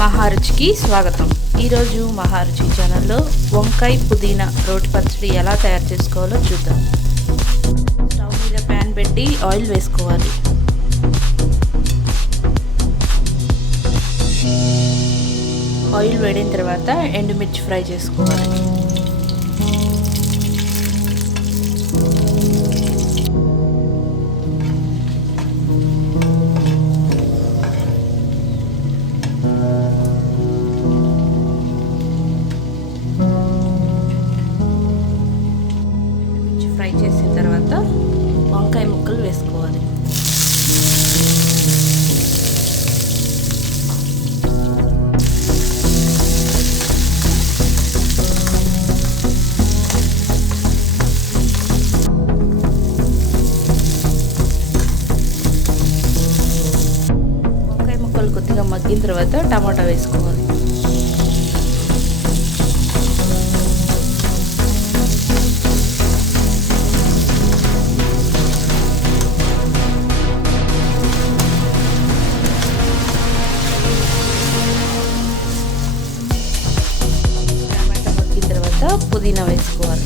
మహారుచికి స్వాగతం. ఈరోజు మహారుచి ఛానల్లో వంకాయ పుదీనా రోటి పచ్చడి ఎలా తయారు చేసుకోవాలో చూద్దాం. స్టవ్ మీద ప్యాన్ పెట్టి ఆయిల్ వేసుకోవాలి. ఆయిల్ వేడిన తర్వాత ఎండుమిర్చి ఫ్రై చేసుకోవాలి. ఫ్రై చేసిన తర్వాత వంకాయ ముక్కలు వేసుకోవాలి. వంకాయ ముక్కలు కొద్దిగా మగ్గిన తర్వాత టమాటా వేసుకోవాలి. పుదీనా వేసుకోవాలి.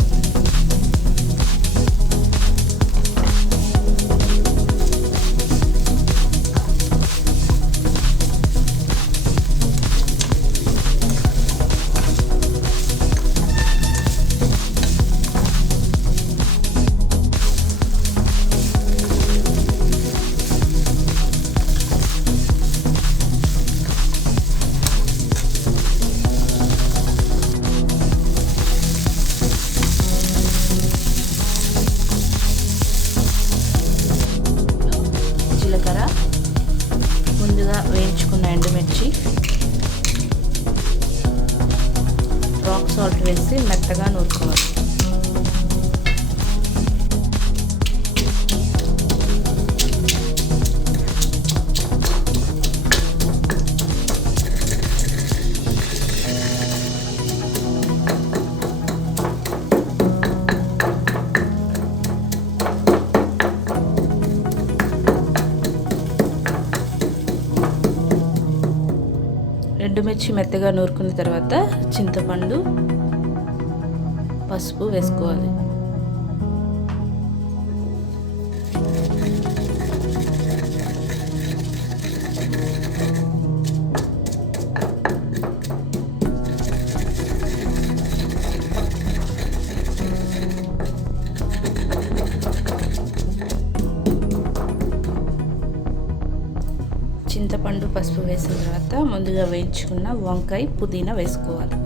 జీలకర్ర, ముందుగా వేయించుకున్న ఎండుమిర్చి, రాక్ సాల్ట్ వేసి మెత్తగా నూరుకోవాలి. ఎండుమిర్చి మెత్తగా నూరుకున్న తర్వాత చింతపండు, పసుపు వేసుకోవాలి. చింతపండు, పసుపు వేసిన తర్వాత ముందుగా వేయించుకున్న వంకాయ, పుదీనా వేసుకోవాలి.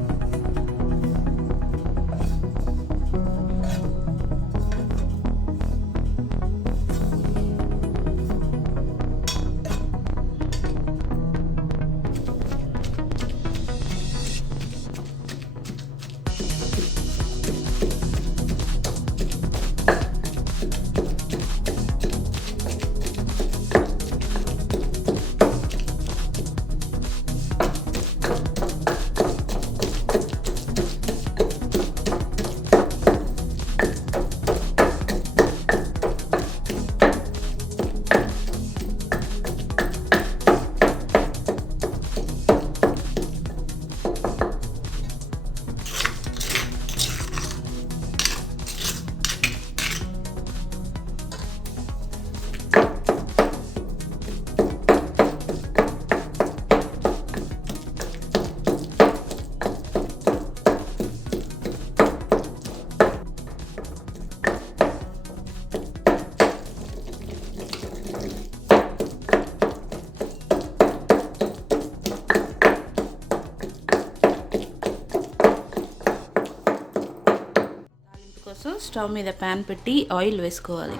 కోసం స్టవ్ మీద ప్యాన్ పెట్టి ఆయిల్ వేసుకోవాలి.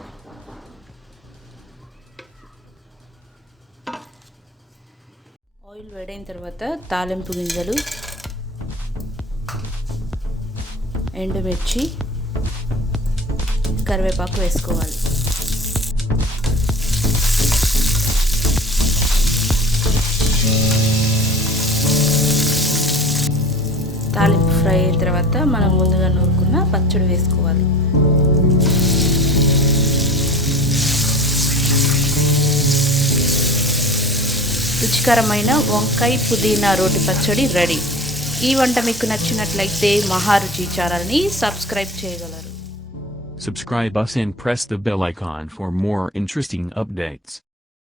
ఆయిల్ వేడైన తర్వాత తాలింపు గింజలు, ఎండుమిర్చి, కరివేపాకు వేసుకోవాలి. తాలింపు ఫ్రై అయిన తర్వాత మనం ముందుగా నూరుకున్న పచ్చడి వేసుకోవాలి. రుచికరమైన వంకాయ పుదీనా రోటి పచ్చడి రెడీ. ఈ వంట మీకు నచ్చినట్లయితే మహారుచి ఛానల్ని సబ్స్క్రైబ్ చేయగలరు. Subscribe us and press the bell icon for more interesting updates.